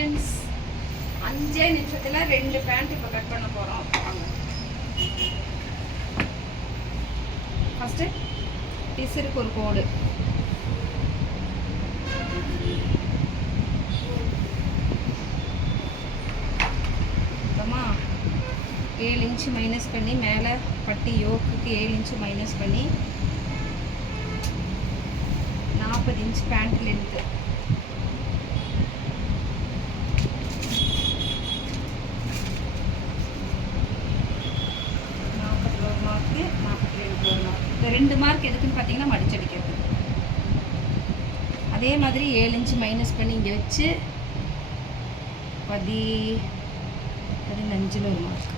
Friends அஞ்சே நிமிஷத்தில் ரெண்டு பேண்ட் இப்போ கட் பண்ண போகிறோம் வாங்க. ஃபர்ஸ்ட் டிசருக்கு ஒரு கோடு ஏழு இன்ச்சு மைனஸ் பண்ணி மேலே பட்டி யோக்குக்கு ஏழு இன்ச்சு மைனஸ் பண்ணி நாற்பது இன்ச் பேண்ட் லென்த்து நாற்பத்தி ஒரு மார்க்கு நாற்பத்தி ரெண்டு ஒரு மார்க் இந்த ரெண்டு மார்க் எதுக்குன்னு பார்த்தீங்கன்னா மடிச்சடிக்கிறது அதே மாதிரி ஏழு இன்ச்சு மைனஸ் பண்ணி இங்கே வச்சு பதி பதினஞ்சில் ஒரு மார்க்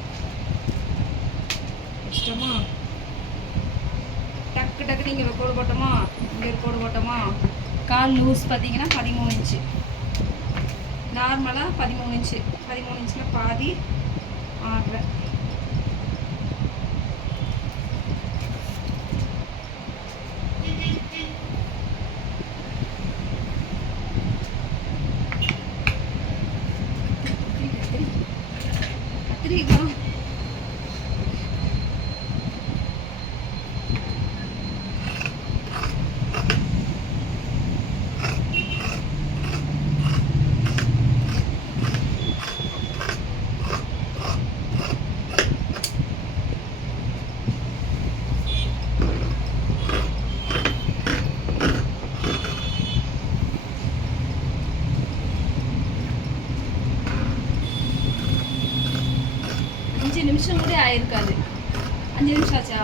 கஷ்டமா? டக்கு டக்கு இங்கே கோடு போட்டோமா? இங்கே கோடு போட்டோமா? கால் லூஸ் பார்த்தீங்கன்னா பதிமூணு இன்ச்சு. நார்மலாக பதிமூணு இன்ச்சு. பதிமூணு இன்ச்சில் பாதி ஆகலை trigo. நிமிஷம் கூட ஆயிருக்காது அஞ்சு நிமிஷம் ஆச்சா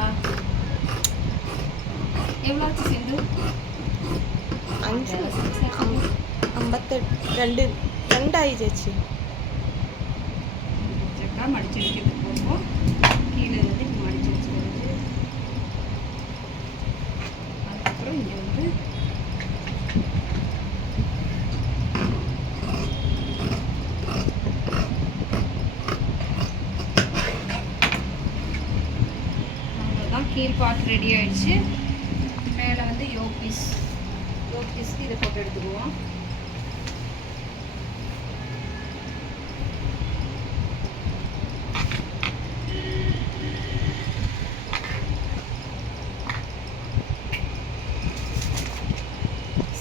எவ்வளோ ஆச்சு சிந்து അഞ്ച് അം- അമ്പത്തെട്ട് രണ്ട് രണ്ടായി ചേച്ചി சக்கா கீழ் பார்ட் ரெடி ஆயிடுச்சு. மேலே வந்து யோபிஸ் யோபிஸ்க்கு இதை போட்டு எடுத்துக்குவோம்.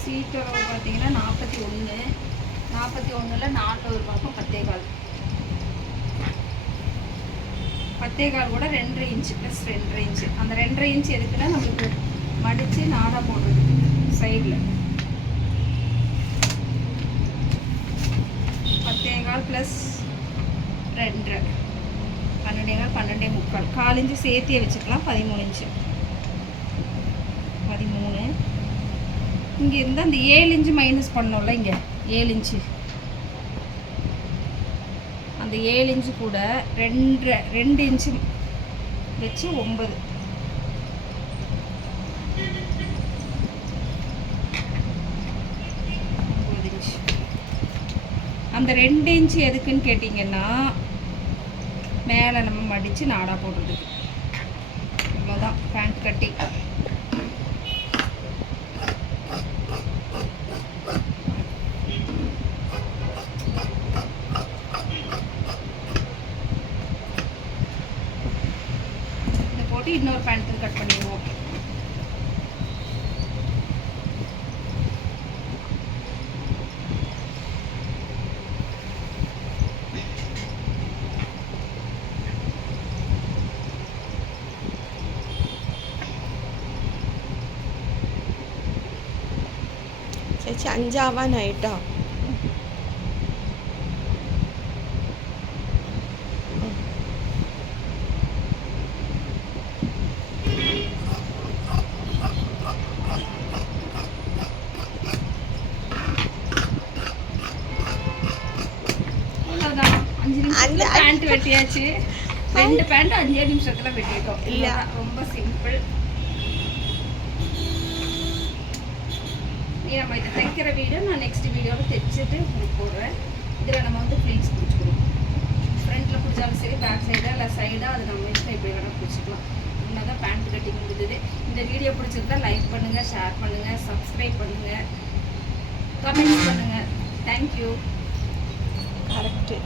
சீட் அளவு பார்த்தீங்கன்னா நாற்பத்தி ஒன்று. நாற்பத்தி ஒன்றில் நாலு ஒரு பக்கம் பத்தே கால். பத்தே கால் கூட ரெண்டரை இன்ச்சு ப்ளஸ் ரெண்டரை இன்ச்சு. அந்த ரெண்டரை இன்ச் எதுக்குன்னா நம்மளுக்கு மடித்து நாடா போடுறது சைடில் பத்தே கால் ப்ளஸ் ரெண்டரை. பன்னெண்டே கால் பன்னெண்டே முக்கால். கால் இன்ச்சு சேர்த்தியே வச்சுக்கலாம் பதிமூணு இன்ச்சு. பதிமூணு. இங்கே இருந்து அந்த ஏழு இன்ச்சு மைனஸ் பண்ணோம்ல இங்கே. ஏழு இன்ச்சு. அந்த ஏழு இன்ச்சு கூட ரெண்டு ரெண்டு இன்ச்சு வச்சு ஒன்பது. ஒம்பது இன்ச்சு. அந்த ரெண்டு இன்ச்சு எதுக்குன்னு கேட்டிங்கன்னா மேலே நம்ம மடித்து நாடாக போடுறதுக்கு இவ்வளோதான் பேண்ட் கட்டி. போட்டு இன்னொரு பேண்ட்டு கட் பண்ணிடுவோம் ചേച്ചി അഞ്ചാവാനായിട്ടോ அந்த- பேண்ட் வெட்டியாச்சு. ரெண்டு பேண்ட் அஞ்சே நிமிஷத்துல வெட்டிட்டோம். இல்ல. ரொம்ப சிம்பிள் நம்ம இதை தைக்கிற வீடியோ நான் நெக்ஸ்ட் வீடியோவில் தைச்சிட்டு உங்களுக்கு போடுறேன். இதில் நம்ம வந்து ப்ளீட்ஸ் பிடிச்சிக்கிறோம் ஃப்ரண்ட்டில் பிடிச்சாலும் சரி பேக் சைடாக இல்லை சைடாக அது நம்ம இஷ்டம் எப்படி வேணால் பிடிச்சிக்கலாம். இன்னும் தான் பேண்ட் கட்டிங் முடிஞ்சது. இந்த வீடியோ பிடிச்சிருந்தா லைக் பண்ணுங்கள் ஷேர் பண்ணுங்கள் சப்ஸ்கிரைப் பண்ணுங்கள் கமெண்ட்ஸ் பண்ணுங்கள் தேங்க்யூ கரெக்டு